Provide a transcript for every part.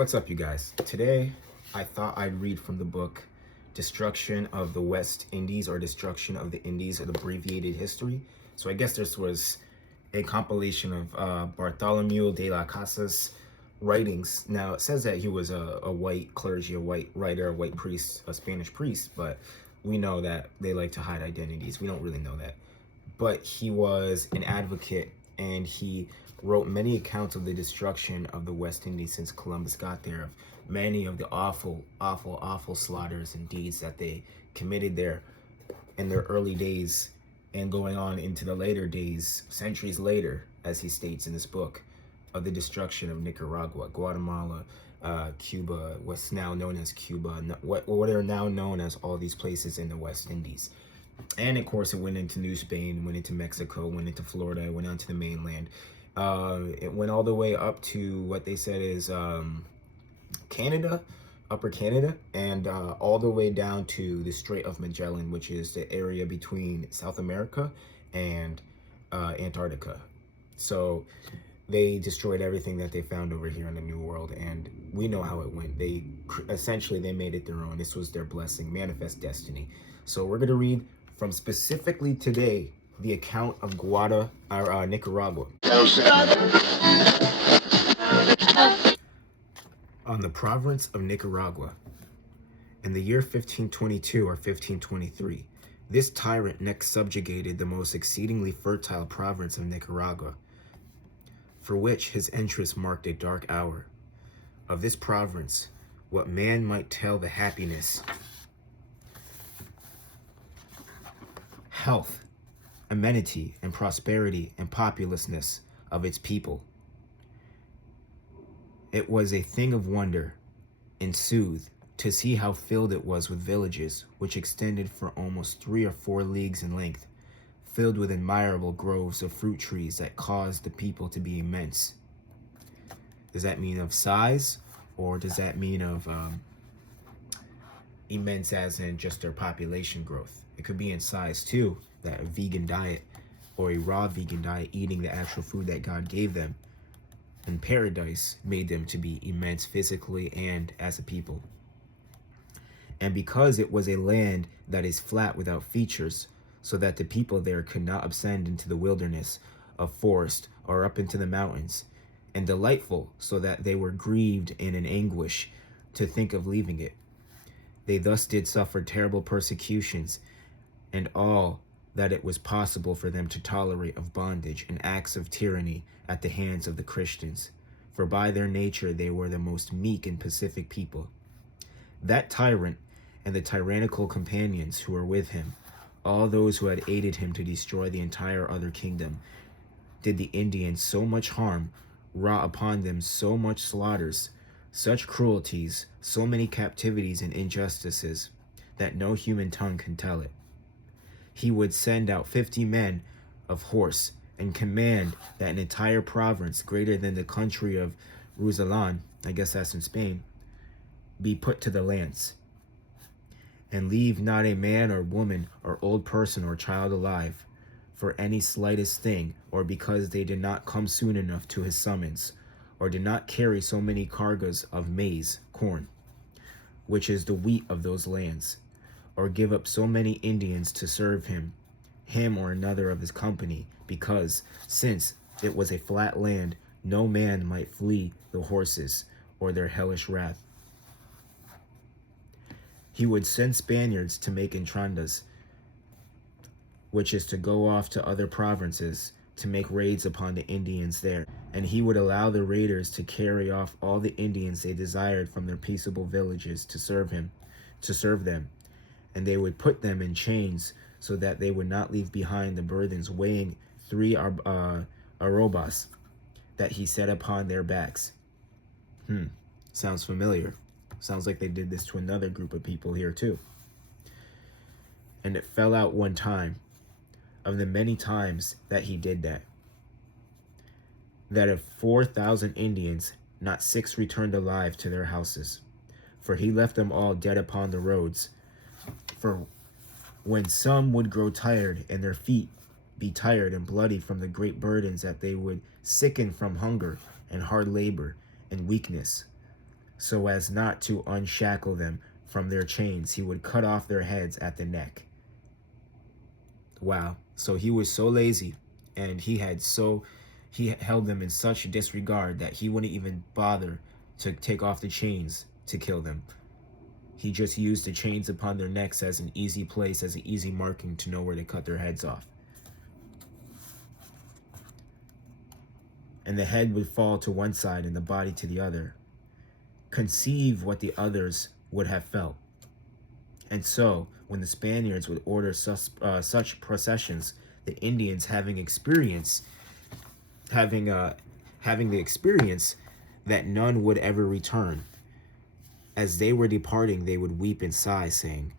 What's up, you guys? Today, I thought I'd read from the book Destruction of the West Indies, or Destruction of the Indies, an abbreviated history. So I guess this was a compilation of Bartolomé de las Casas writings. Now, it says that he was a white clergy, a white writer, a white priest, a Spanish priest, but we know that they like to hide identities. We don't really know that. But he was an advocate, and he wrote many accounts of the destruction of the West Indies since Columbus got there, of many of the awful slaughters and deeds that they committed there in their early days and going on into the later days, centuries later, as he states in this book, of the destruction of Nicaragua, Guatemala, Cuba, what's now known as Cuba, what are now known as all these places in the West Indies. And of course, it went into New Spain, went into Mexico, went into Florida, it went onto the mainland. It went all the way up to what they said is Canada, Upper Canada, and all the way down to the Strait of Magellan, which is the area between South America and Antarctica. So they destroyed everything that they found over here in the New World, and we know how it went. They made it their own. This was their blessing, manifest destiny. So we're gonna read from specifically today the account of Nicaragua. On the province of Nicaragua, in the year 1522 or 1523, this tyrant next subjugated the most exceedingly fertile province of Nicaragua, for which his entrance marked a dark hour. Of this province, what man might tell the happiness, health, amenity, and prosperity and populousness of its people. It was a thing of wonder, in sooth, to see how filled it was with villages, which extended for almost 3 or 4 leagues in length, filled with admirable groves of fruit trees that caused the people to be immense. Does that mean of size, or does that mean of immense as in just their population growth? It could be in size too, that a vegan diet or a raw vegan diet, eating the actual food that God gave them in paradise, made them to be immense physically and as a people. And because it was a land that is flat without features, so that the people there could not ascend into the wilderness of forest or up into the mountains, and delightful, so that they were grieved and in anguish to think of leaving it. They thus did suffer terrible persecutions, and all that it was possible for them to tolerate of bondage and acts of tyranny at the hands of the Christians, for by their nature they were the most meek and pacific people. That tyrant and the tyrannical companions who were with him, all those who had aided him to destroy the entire other kingdom, did the Indians so much harm, wrought upon them so much slaughters, such cruelties, so many captivities and injustices, that no human tongue can tell it. He would send out 50 men of horse and command that an entire province greater than the country of Ruzalan, I guess that's in Spain, be put to the lance, and leave not a man or woman or old person or child alive, for any slightest thing, or because they did not come soon enough to his summons, or did not carry so many cargoes of maize, corn, which is the wheat of those lands, or give up so many Indians to serve him or another of his company, because, since it was a flat land, no man might flee the horses or their hellish wrath. He would send Spaniards to make entrandas, which is to go off to other provinces to make raids upon the Indians there, and he would allow the raiders to carry off all the Indians they desired from their peaceable villages to serve them, and they would put them in chains so that they would not leave behind the burthens weighing 3 arrobas that he set upon their backs. Sounds familiar. Sounds like they did this to another group of people here too. And it fell out one time, of the many times that he did that of 4,000 Indians, not 6 returned alive to their houses, for he left them all dead upon the roads. For when some would grow tired, and their feet be tired and bloody from the great burdens, that they would sicken from hunger and hard labor and weakness, so as not to unshackle them from their chains. He would cut off their heads at the neck. Wow. So he was so lazy, and he held them in such disregard that he wouldn't even bother to take off the chains to kill them. He just used the chains upon their necks as an easy place, as an easy marking to know where to cut their heads off. And the head would fall to one side and the body to the other. Conceive what the others would have felt. And so, when the Spaniards would order such processions, the Indians having the experience that none would ever return. As they were departing, they would weep and sigh, saying,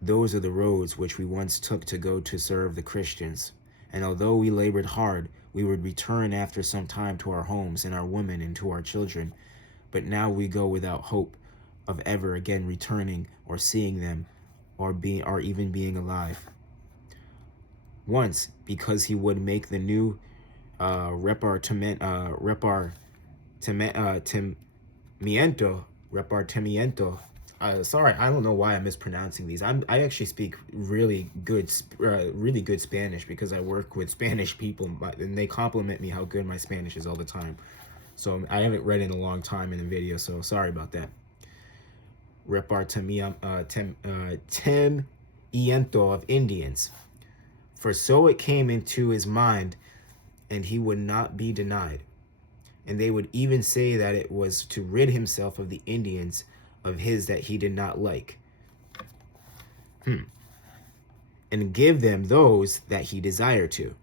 "Those are the roads which we once took to go to serve the Christians. And although we labored hard, we would return after some time to our homes and our women and to our children. But now we go without hope of ever again returning or seeing them or even being alive." Once, because he would make the new repartimiento. Sorry, I don't know why I'm mispronouncing these. I actually speak really good Spanish because I work with Spanish people, and they compliment me how good my Spanish is all the time. So I haven't read in a long time in a video, so sorry about that. Repartimiento of Indians. For so it came into his mind, and he would not be denied. And they would even say that it was to rid himself of the Indians of his that he did not like, and give them those that he desired to.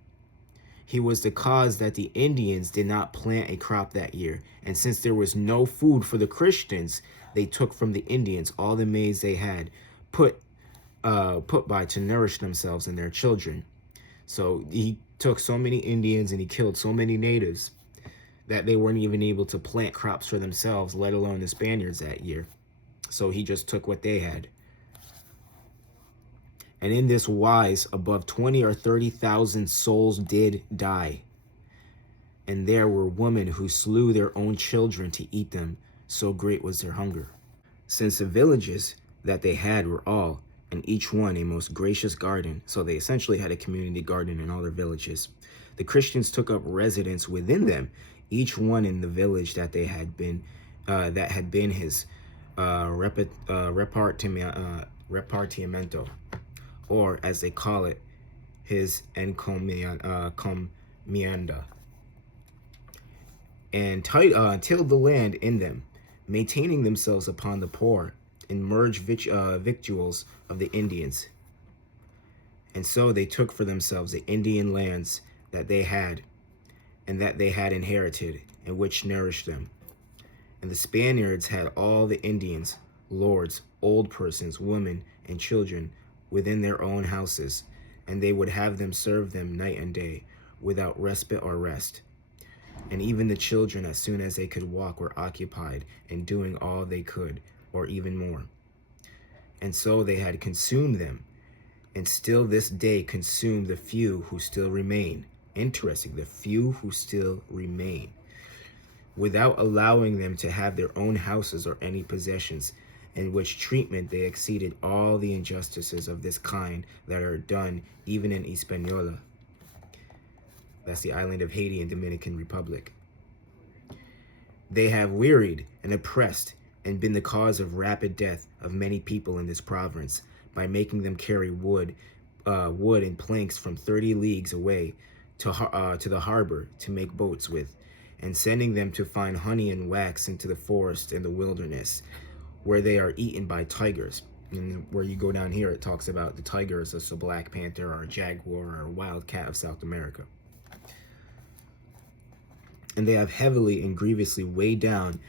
He was the cause that the Indians did not plant a crop that year, and since there was no food for the Christians, they took from the Indians all the maize they had put by to nourish themselves and their children. So he took so many Indians and he killed so many natives that they weren't even able to plant crops for themselves, let alone the Spaniards that year. So he just took what they had. And in this wise, above 20 or 30,000 souls did die. And there were women who slew their own children to eat them, so great was their hunger. Since the villages that they had were all, and each one a most gracious garden, so they essentially had a community garden in all their villages. The Christians took up residence within them, each one in the village that they had been, his repartimiento, or as they call it, his encomienda, and tilled the land in them, maintaining themselves upon the poor, and merged victuals of the Indians. And so they took for themselves the Indian lands that they had, and that they had inherited, and which nourished them. And the Spaniards had all the Indians, lords, old persons, women, and children within their own houses, and they would have them serve them night and day, without respite or rest. And even the children, as soon as they could walk, were occupied in doing all they could, or even more. And so they had consumed them, and still this day consume the few who still remain. Interesting, the few who still remain, without allowing them to have their own houses or any possessions, in which treatment they exceeded all the injustices of this kind that are done even in Hispaniola. That's the island of Haiti and Dominican Republic. They have wearied and oppressed and been the cause of rapid death of many people in this province, by making them carry wood and planks from 30 leagues away to the harbor to make boats with, and sending them to find honey and wax into the forest and the wilderness, where they are eaten by tigers. And where you go down here, it talks about the tigers as a black panther or a jaguar or a wild cat of South America. And they have heavily and grievously weighed down,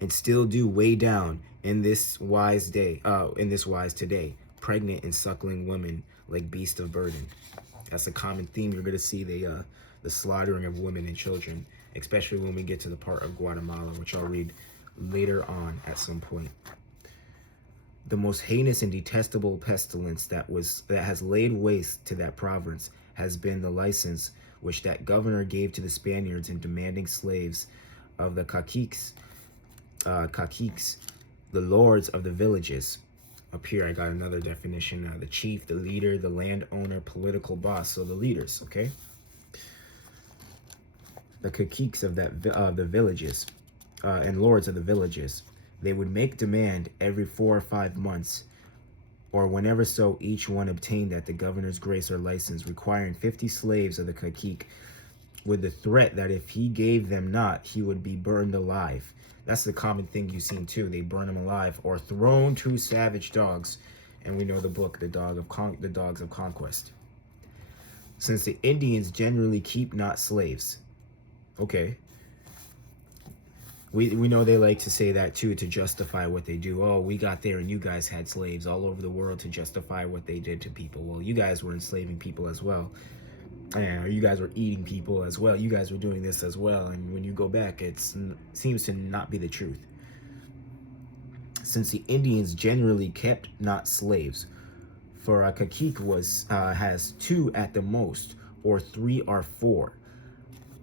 and still do weigh down in this wise today, pregnant and suckling women like beasts of burden. That's a common theme. You're going to see the slaughtering of women and children, especially when we get to the part of Guatemala, which I'll read later on at some point. The most heinous and detestable pestilence that has laid waste to that province has been the license which that governor gave to the Spaniards in demanding slaves of the caciques, caciques, the lords of the villages. Up here, I got another definition: the chief, the leader, the landowner, political boss. So the leaders, okay? The caciques of the villages and lords of the villages. They would make demand every 4 or 5 months, or whenever so each one obtained at the governor's grace or license, requiring 50 slaves of the cacique, with the threat that if he gave them not, he would be burned alive. That's the common thing you've seen too. They burn them alive or thrown to savage dogs. And we know the book, the Dogs of Conquest. Since the Indians generally keep not slaves. Okay. We know they like to say that too, to justify what they do. Oh, we got there and you guys had slaves all over the world, to justify what they did to people. Well, you guys were enslaving people as well. And you guys were eating people as well. You guys were doing this as well. And when you go back, it seems to not be the truth. Since the Indians generally kept not slaves, for a cacique has 2 at the most, or 3 or 4.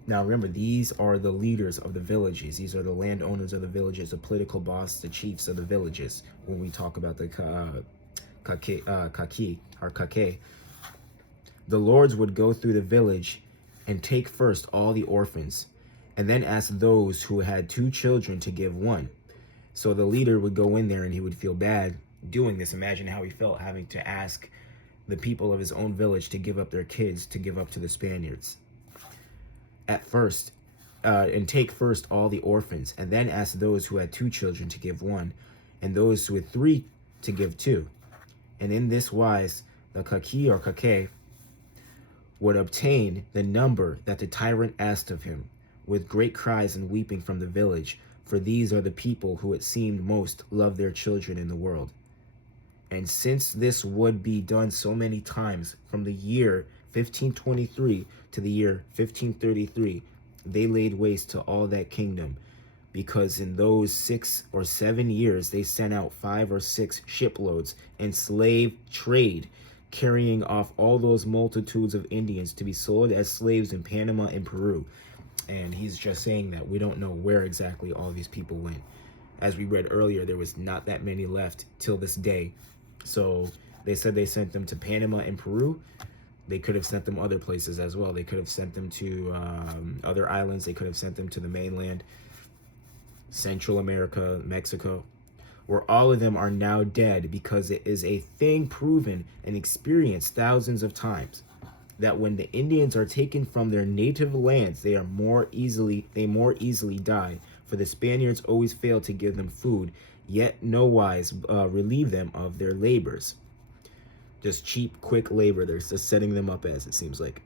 Now remember, these are the leaders of the villages. These are the landowners of the villages, the political boss, the chiefs of the villages. When we talk about the cacique, the lords would go through the village and take first all the orphans, and then ask those who had 2 children to give 1. So the leader would go in there and he would feel bad doing this. Imagine how he felt having to ask the people of his own village to give up their kids, to give up to the Spaniards. At first, and take first all the orphans, and then ask those who had 2 children to give 1, and those with 3 to give 2. And in this wise, the cacique or cacique would obtain the number that the tyrant asked of him, with great cries and weeping from the village, for these are the people who it seemed most loved their children in the world. And since this would be done so many times, from the year 1523 to the year 1533, they laid waste to all that kingdom, because in those 6 or 7 years they sent out 5 or 6 shiploads and slave trade, carrying off all those multitudes of Indians to be sold as slaves in Panama and Peru. And he's just saying that we don't know where exactly all these people went. As we read earlier, there was not that many left till this day. So they said they sent them to Panama and Peru. They could have sent them other places as well. They could have sent them to other islands. They could have sent them to the mainland, Central America, Mexico, where all of them are now dead, because it is a thing proven and experienced thousands of times that when the Indians are taken from their native lands, they more easily die, for the Spaniards always fail to give them food, yet no wise relieve them of their labors. Just cheap, quick labor. They're just setting them up, as it seems like.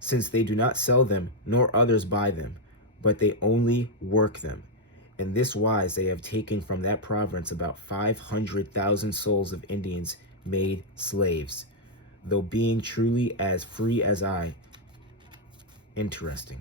Since they do not sell them, nor others buy them, but they only work them. In this wise they have taken from that province about 500,000 souls of Indians made slaves, though being truly as free as I. Interesting.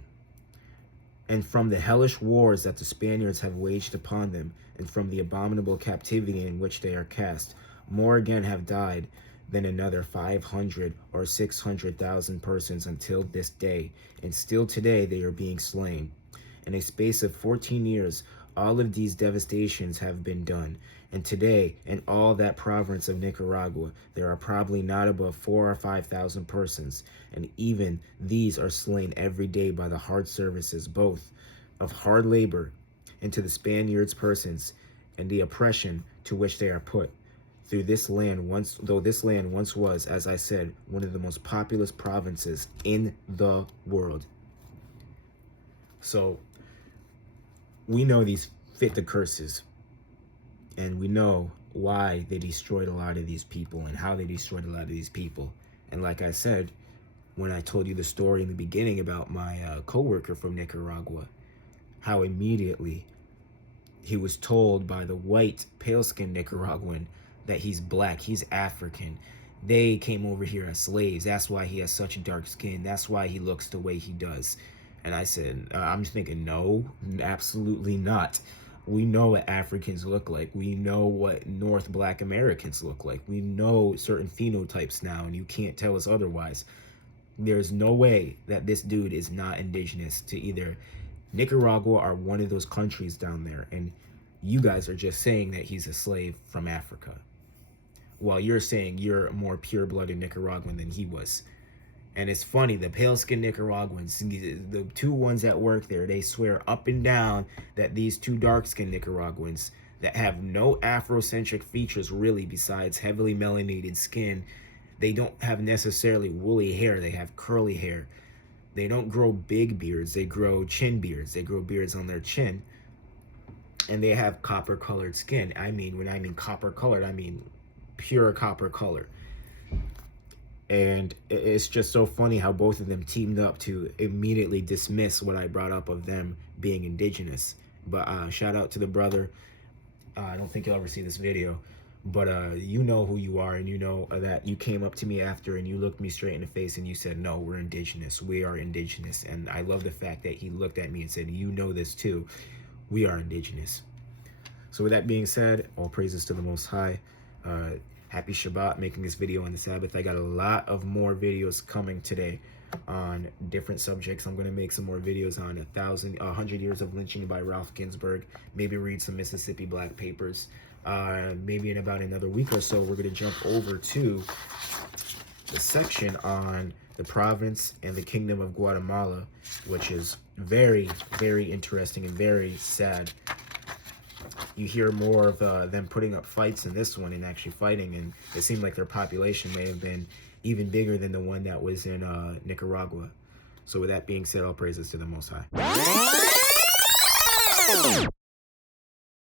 And from the hellish wars that the Spaniards have waged upon them, and from the abominable captivity in which they are cast, more again have died than another 500 or 600,000 persons until this day, and still today they are being slain. In a space of 14 years, all of these devastations have been done, and today, in all that province of Nicaragua, there are probably not above 4,000 or 5,000 persons, and even these are slain every day by the hard services, both of hard labor, and to the Spaniards' persons, and the oppression to which they are put. Though this land once was, as I said, one of the most populous provinces in the world. So we know these fit the curses, and we know why they destroyed a lot of these people and how they destroyed a lot of these people. And like I said, when I told you the story in the beginning about my co-worker from Nicaragua, how immediately he was told by the white, pale-skinned Nicaraguan that he's black, he's African. They came over here as slaves. That's why he has such dark skin. That's why he looks the way he does. And I said, I'm thinking, no, absolutely not. We know what Africans look like. We know what North Black Americans look like. We know certain phenotypes now, and you can't tell us otherwise. There's no way that this dude is not indigenous to either Nicaragua are one of those countries down there, and you guys are just saying that he's a slave from Africa, while you're saying you're more pure-blooded Nicaraguan than he was. And it's funny, the pale-skinned Nicaraguans, the two ones that work there, they swear up and down that these two dark-skinned Nicaraguans that have no Afrocentric features really besides heavily melanated skin, they don't have necessarily woolly hair, they have curly hair. They don't grow big beards, they grow chin beards. They grow beards on their chin. And they have copper-colored skin. When I mean copper-colored, I mean pure copper color. And it's just so funny how both of them teamed up to immediately dismiss what I brought up of them being indigenous. But shout out to the brother. I don't think you'll ever see this video, but you know who you are, and you know that you came up to me after and you looked me straight in the face and you said, no, we're indigenous. We are indigenous. And I love the fact that he looked at me and said, you know this too. We are indigenous. So with that being said, all praises to the Most High. Happy Shabbat, making this video on the Sabbath. I got a lot of more videos coming today on different subjects. I'm going to make some more videos on 100 Years of Lynching by Ralph Ginsburg. Maybe read some Mississippi Black Papers. Maybe in about another week or so, we're going to jump over to the section on the province and the Kingdom of Guatemala, which is very, very interesting and very sad. You hear more of them putting up fights in this one and actually fighting, and it seemed like their population may have been even bigger than the one that was in Nicaragua. So with that being said, all praises to the Most High.